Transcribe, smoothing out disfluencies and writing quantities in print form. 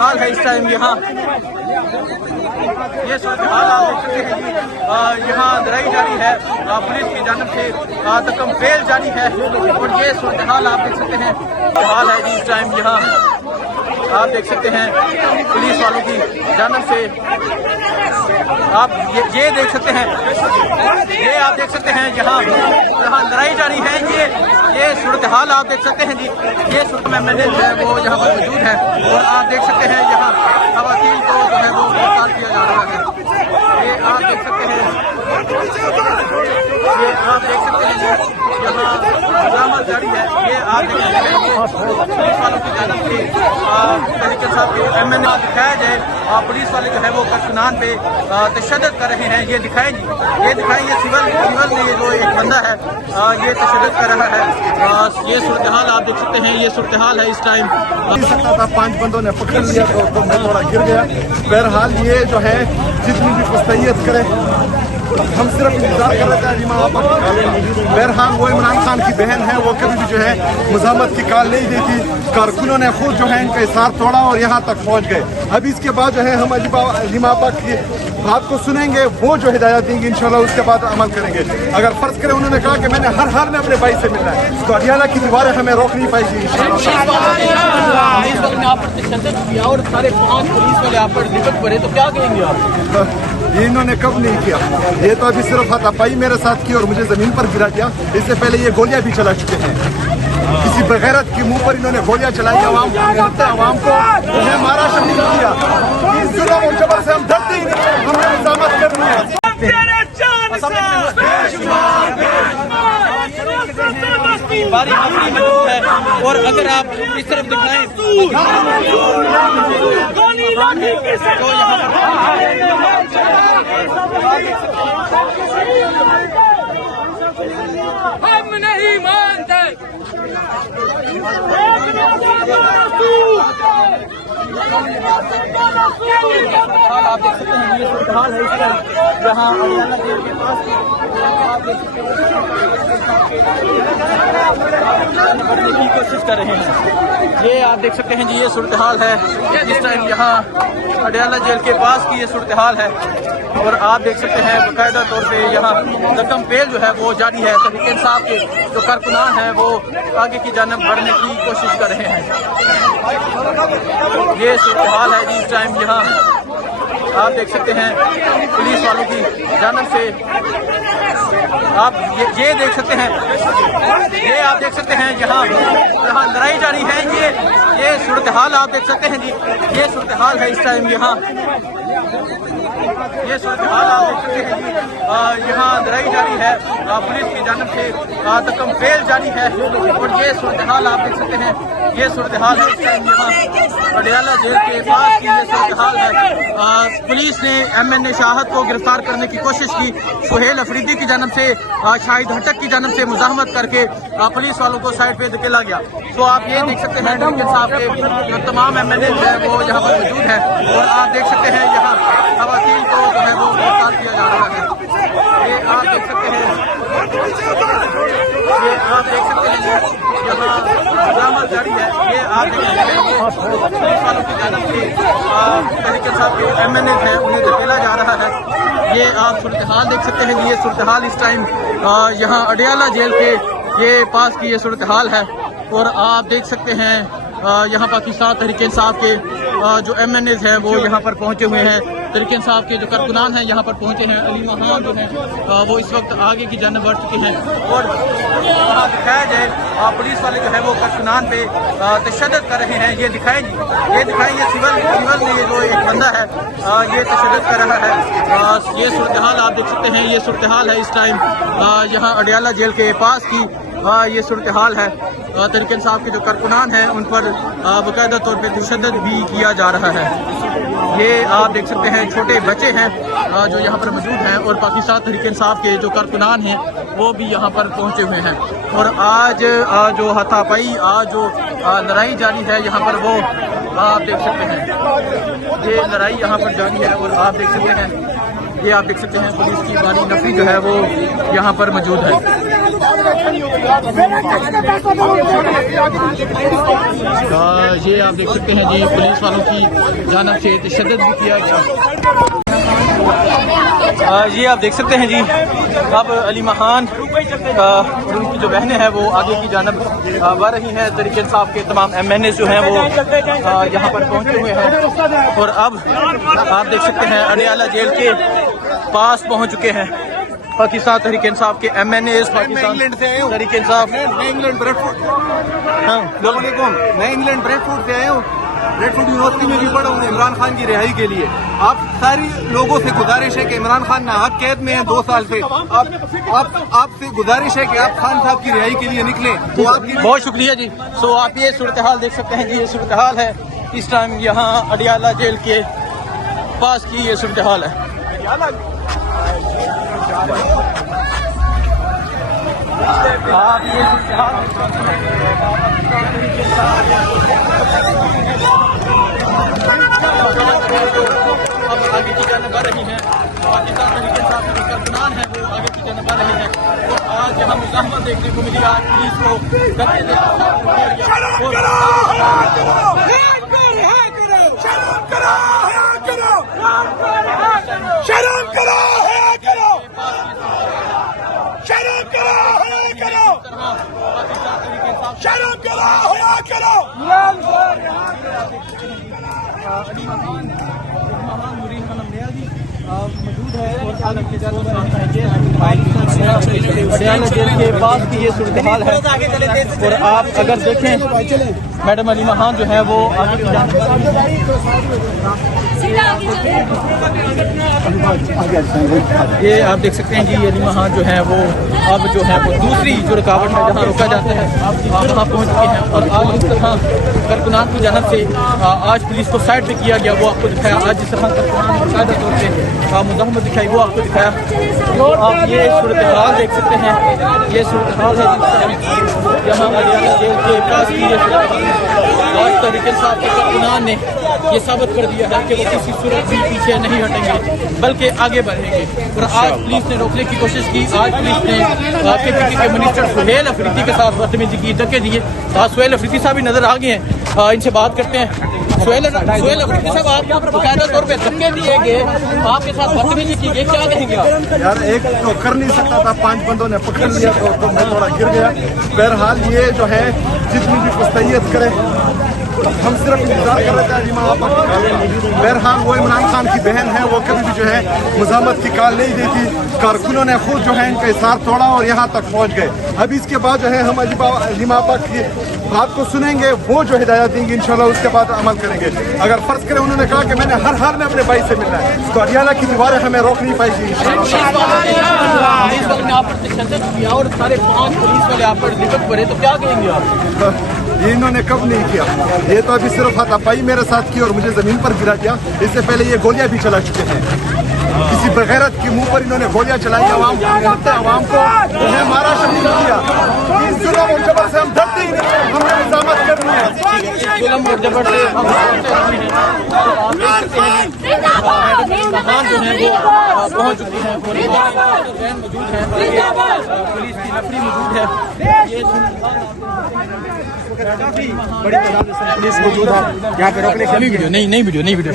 हाल है इस टाइम यहाँ ये सूरत हाल आप देख सकते हैं जी। यहाँ लड़ाई जारी है पुलिस की जानब से तकम फेल जारी है और ये सूरत हाल आप देख सकते हैं हाल है जी इस टाइम यहाँ आप देख सकते हैं पुलिस वालों की जानब से आप ये देख सकते हैं ये आप देख सकते हैं यहाँ लड़ाई जारी है ये सूरत हाल आप देख सकते हैं जी। ये सूरत एमएनए जो है वो यहाँ पर मौजूद है और आप देख सकते हैं यहाँ खवातीन को जो है वो गिरफ्तार किया जा रहा है। ये आप देख सकते हैं ये आप देख सकते हैं यहाँ बरामद जारी है। ये आप देख सकते हैं ये पुलिस वालों की जानब से तरीके साहब के एमएनए दिखाया जाए पुलिस वाले जो है वो कारकुनान पे तशद्दुद कर रहे हैं। ये दिखाएं जी ये दिखाएं ये सिविल में ये जो एक बंदा है ये तशद्दुद कर रहा है। ये सूरत हाल आप देख सकते हैं ये सूरत हाल है इस टाइम। सकता था 5 बंदों ने पकड़ लिया तो मैं थोड़ा गिर गया। बहरहाल ये जो है जितनी भी मुस्तैयत करे हम सिर्फ इंतजार कर रहे थे रीमा आपा की कॉल। बहरहाल वो इमरान खान की बहन है वो कभी भी जो है मुजामत की कॉल नहीं देती। कारकुनों ने खुद जो है इनका इशार तोड़ा और यहाँ तक पहुँच गए। अब इसके बाद जो है हम रीमा आपा की बात को सुनेंगे वो जो हिदायत देंगे इंशाल्लाह उसके बाद अमल करेंगे। अगर फर्ज करें उन्होंने कहा कि मैंने हर हाल में अपने भाई से मिलना है तो अडियाला की दीवारें हमें रोक नहीं पाएगी इंशाल्लाह। और सारे 5 पुलिस वाले आप पर दिक्कत पड़े तो क्या करेंगे आप? ये इन्होंने कब नहीं किया। ये तो अभी सिर्फ हाथापाई मेरे साथ की और मुझे जमीन पर गिरा दिया। इससे पहले ये गोलियां भी चला चुके हैं। किसी बगैरत के मुंह पर इन्होंने गोलियां चलाई आवाम को उन्हें मारा शहीद किया। इस जुल्म और जबर से हम डरते ही नहीं। हमने मुजामत करनी है। बारी मौजूद है और अगर आप इस तरफ दिखाएं हम नहीं मानते। आप देख सकते हैं ये सूरत हाल है इस टाइम जहाँ अडियाला जेल के पास आप देख सकते हैं बढ़ने की कोशिश कर रहे हैं। ये आप देख सकते हैं जी ये सूरत हाल है इस टाइम यहाँ अडियाला जेल के पास की ये सूरत हाल है और आप देख सकते हैं बाकायदा तौर पे यहाँ रकम पेल जो है वो जारी है। तहरीक इंसाफ के जो कारकुनान हैं वो आगे की जानब बढ़ने की कोशिश कर रहे हैं। ये सूरत हाल है जी इस टाइम यहाँ आप देख सकते हैं पुलिस वालों की जानब से आप ये देख सकते हैं ये आप देख सकते हैं यहाँ लड़ाई जारी है। ये सूरत हाल आप देख सकते हैं जी। ये सूरत हाल है इस टाइम यहाँ ये सूरत हाल आप देख सकते हैं जी। यहाँ लड़ाई जारी है पुलिस की जानब से तकम फेल जारी है और ये सूरत हाल आप देख सकते हैं ये सूरत हाल है इस टाइम यहाँ अडियाला जेल के पास की ये सूरत हाल है। पुलिस ने एमएनए शाहद को गिरफ्तार करने की कोशिश की। सुहेल अफरीदी की जानब से शाहिद हटक की जानब से मुजाहमत करके पुलिस वालों को साइड पे धकेला गया। तो आप ये देख सकते हैं तहरीक इंसाफ के जो तमाम एमएनए है वो यहाँ पर मौजूद है और आप देख सकते हैं यहाँ खवातीन को जो है वो गिरफ्तार किया जा रहा है। ये आप देख सकते हैं ये आप देख सकते हैं यहाँ बरामद जारी है। ये आप देख सकते हैं ये पुलिस वालों की जानब से तरीके साहब के एमएनए हैं उन्हें धकेला जा रहा है। ये आप सूरत हाल देख सकते हैं ये सूरत हाल इस टाइम यहाँ अडियाला जेल के ये पास की ये सूरत हाल है और आप देख सकते हैं यहाँ पाकिस्तान तहरीक इंसाफ के जो एमएनए हैं वो यहाँ पर पहुँचे हुए हैं। तहरीक इंसाफ के जो कारकुनान हैं यहाँ पर पहुँचे हैं। अली महान जो है वो इस वक्त आगे की जानब बढ़ चुके हैं और दिखाया जाए पुलिस वाले जो है वो कारकुनान पे तशद्दुद कर रहे हैं। ये दिखाएं जी ये दिखाएं ये सिविल में ये जो एक बंदा है ये तशद्दुद कर रहा है। ये सूरत हाल आप देख सकते हैं ये सूरत हाल है इस टाइम यहाँ अडियाला जेल के पास की ये सूरत हाल है। तहरीक इंसाफ के जो कारकुनान हैं उन पर बाकायदा तौर पे तशद्दुद भी किया जा रहा है। ये आप देख सकते हैं छोटे बच्चे हैं जो यहाँ पर मौजूद हैं और पाकिस्तान तहरीक इंसाफ के जो कारकुनान हैं वो भी यहाँ पर पहुँचे हुए हैं और आज जो हाथापाई आज जो लड़ाई जारी है यहाँ पर वो आप देख सकते हैं ये लड़ाई यहाँ पर जारी है और आप देख सकते हैं ये आप देख सकते हैं पुलिस की गाड़ी नफरी जो है वो यहाँ पर मौजूद है। ये आप देख सकते हैं जी पुलिस वालों की जानिब से तशद्दुद भी किया गया। ये आप देख सकते हैं जी अब अली महान और उनकी जो बहनें हैं वो आगे की जानिब बढ़ रही हैं। तहरीक इंसाफ के तमाम MNA जो हैं वो यहाँ पर पहुँचे हुए हैं और अब आप देख सकते हैं अडियाला जेल के पास पहुँच चुके हैं पाकिस्तान तहरीक इंसाफ के MNA। पाकिस्तान तहरीक इंसाफ मैं इंग्लैंड ब्रेडफोर्ड से आया हूँ। ब्रेडफोर्ड यूनिवर्सिटी में भी पढ़ा हूँ इमरान खान की रिहाई के लिए। आप सारी लोगों से गुजारिश है कि इमरान खान नाहक कैद में है 2 साल से। आपसे गुजारिश है कि आप खान साहब की रिहाई के लिए निकलें। तो आपकी बहुत शुक्रिया जी। सो आप ये सूरत हाल देख सकते हैं जी, ये सूरत हाल है इस टाइम यहाँ अडियाला जेल के पास की ये सूरत हाल है। आप ये सूरत हाल अब आगे की जानिब बढ़ रही है। पाकिस्तान तहरीक इंसाफ के जो कारकुनान हैं वो आगे की जानिब बढ़ रहे हैं और आज यहाँ मुज़ाहमत देखने को मिली। आज पुलिस को धक्के देकर मौजूद है और अडियाला जेल के पास की ये सूरत हाल है। और आप अगर देखें मैडम अली महान जो है वो आगे की जानिब ये आप देख सकते हैं जी अली महान जो है वो अब जो है वो दूसरी जो रुकावट है जहाँ रोका जाता है आप वहाँ पहुँच चुके हैं। और आज जिस तरह कारकुनान की जानिब से आज पुलिस को साइड पे किया गया वो आपको दिखाया। आज जिस तरह कारकुनान ने बाकायदा तौर पर मुज़ाहमत दिखाई वो आपको दिखाया। तो आप ये सूरत हाल देख सकते हैं, ये सूरत हाल है यहाँ अडियाला जेल के पास की। आज तहरीक इंसाफ के कारकुनान ने ये साबित कर दिया है कि वो किसी सूरत भी पीछे नहीं हटेंगे बल्कि आगे बढ़ेंगे। और आज पुलिस ने रोकने की कोशिश की। आज पुलिस ने KPK के मिनिस्टर सुहेल अफरीदी के साथ बदतमीजी की, धक्के दिए। आज सुहेल अफरीदी साहब भी नजर आ गए हैं, इनसे बात करते हैं। सुहेल अफरीदी साहब आप बाकायदा तौर पर धक्के दिए गए, आपके साथ बदतमीजी की गई, क्या कहेंगे आप? यार एक तो कर नहीं सकता था, 5 बंदों ने पकड़ लिया तो मैं थोड़ा गिर गया। बहरहाल ये जो है जितनी भी पुस्तैयत करे हम सिर्फ इंतजार कर रहे थे अलीमा आपा की। बहरहाल वो इमरान खान की बहन है, वो कभी भी जो है मुज़ाहमत की कॉल नहीं देती। कारकुनों ने खुद जो है इनका इशार तोड़ा और यहाँ तक पहुँच गए। अब इसके बाद जो है हम अलीमा आपा की बात को सुनेंगे, वो जो हिदायत देंगे इंशाल्लाह उसके बाद अमल करेंगे। अगर फर्ज करें उन्होंने कहा कि मैंने हर हाल में अपने भाई से मिलना है तो अडियाला की दीवारें हमें रोक नहीं पाएगी इंशाल्लाह। और सारे 5 पुलिस वाले आप पर दिक्कत पड़े तो क्या कहेंगे आप? ये इन्होंने कब नहीं किया, ये तो अभी सिर्फ हाथापाई मेरे साथ की और मुझे जमीन पर गिरा दिया। इससे पहले ये गोलियां भी चला चुके हैं। किसी बगैरत के मुंह पर इन्होंने गोलियां चलाई, आवाम को उन्हें मारा शहीद किया। इस जुल्म और जबर से हम डरते ही नहीं, हमने निजामत करनी है। जुल्म और जबर से हम जो है वो पहुँच चुकी है, मौजूद है, पुलिस की नफरी मौजूद है, बड़ी तादाद में पुलिस मौजूद है यहाँ पे रोकने की। नहीं वीडियो